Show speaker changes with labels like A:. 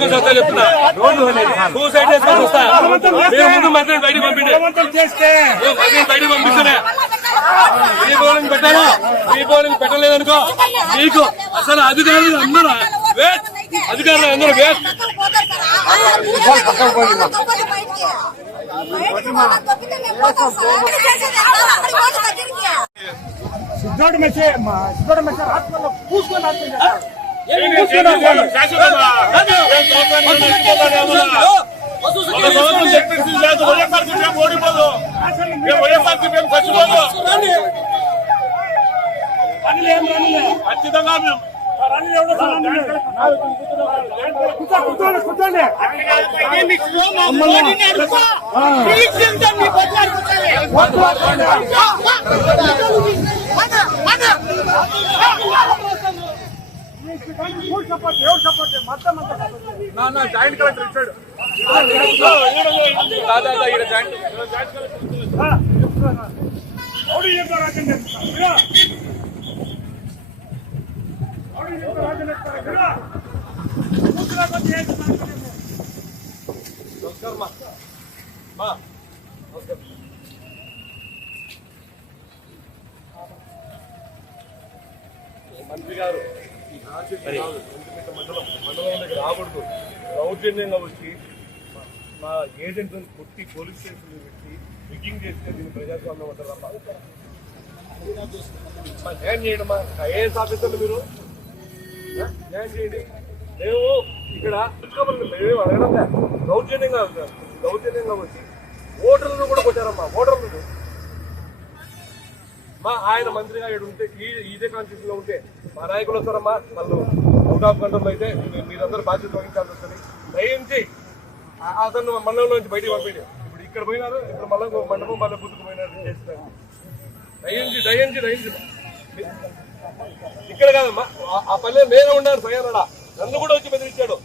A: చేసుకొని వస్తా చెప్తున్నా. సూసైడ్ చేసుకొని వస్తా. మీరు ముందు మంత్రిని బయటికి పంపిండి మంత్రిని బయటికి పంపిస్తేనే ఈ పోలింగ్ పెట్టాను. ఈ పోలింగ్ పెట్టలేదనుకో నీకు అసలు అధికారులు అందరూ వేస్ట్. అధికారులు అందరూ వేస్ట్.
B: సిద్ధోడు మెచ్చే సిద్ధోడు మెచ్చే ఆత్మలో పూసుకొని
A: ఓడిపోదు మేము వైఎస్ఆర్సీ ఖచ్చితంగా మేము
B: ఆ కూర్చోండి, కూర్చోండి.
A: జాయింట్ కలెక్టర్ ఇచ్చాడు
B: ఆ, చెప్తున్నా. ఎవడు
A: మంత్రి గారు ఈ మండలం మండలం రాకూడదు దౌర్జన్యంగా వచ్చి మా- మా ఏజెంట్లను కొట్టి పోలీస్ స్టేషన్లు పెట్టి బిగ్గింగ్ చేస్తే దీన్ని ప్రజాస్వామ్యం అంటారమ్మా మా న్యాయం చేయండి మా ఐఏఎస్ ఆఫీసర్లు మీరు. ఆ? న్యాయం చేయండి. మేము ఇక్కడ మేము అడగడం దౌర్జన్యంగా దౌర్జన్యంగా వచ్చి ఓటర్లను కూడా కొట్టారమ్మా. ఓటర్లను మా ఆయన మంత్రిగా ఇక్కడ ఉంటే ఈ ఇదే కాన్స్టిట్యూషన్లో ఉంటే మా నాయకులు వస్తారమ్మా వాళ్ళు అవుట్ ఆఫ్ కంట్రోల్ అయితే మీరందరూ బాధ్యత వహించాల్సి వస్తుంది. దయించి ఆ- అతను మండలంలో నుంచి బయటికి పంపిండి. ఇప్పుడు ఇక్కడ పోయినారు ఇప్పుడు మళ్ళీ మండపం మళ్ళీ పుట్టుకు పోయినారు చేస్తారు. దయించి దయించి దయించి ఇక్కడ కాదమ్మా ఆ- పల్లె నేనే ఉన్నాను సయ్యారాడా నన్ను కూడా వచ్చి బెదిరించాడు.